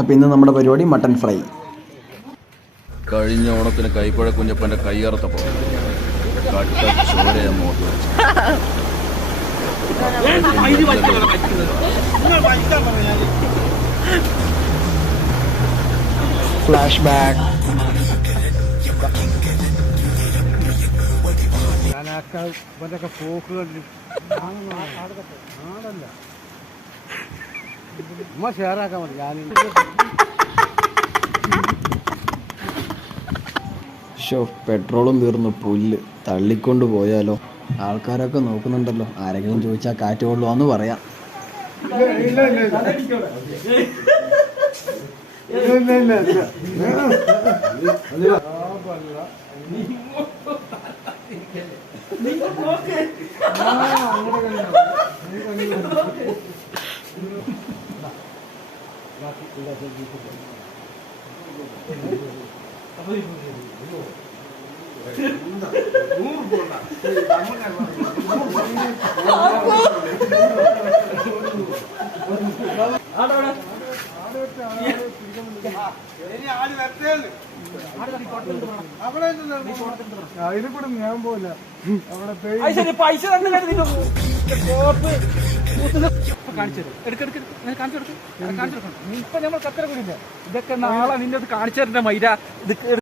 അപ്പോൾ ഇന്ന് നമ്മുടെ പരിപാടി മട്ടൻ ഫ്രൈ. കഴിഞ്ഞ ഓണത്തിന് കൈപ്പഴ കുഞ്ഞപ്പൻ്റെ കയ്യറുത്തപ്പോൾ ഫ്ലാഷ് ബാക്ക്. പോക്ക് ഉമ്മ ഷെയറാക്കാൻ മതി. ഞാൻ പെട്രോളും തീർന്നു. പുല്ല് തള്ളിക്കൊണ്ട് പോയാലോ? ആൾക്കാരൊക്കെ നോക്കുന്നുണ്ടല്ലോ. ആരെങ്കിലും ചോദിച്ചാൽ കാറ്റ് കൊള്ളുവാന്ന് പറയാം. ഇതിൽ കൂടെ ഞാൻ പോവില്ല. അവിടെ പൈസ ഇപ്പൊ നമ്മൾ കത്തര കൂടിയില്ല. ഇതൊക്കെ നാളെ നിന്റെ കാണിച്ചു തരേണ്ട മൈര. ഇത്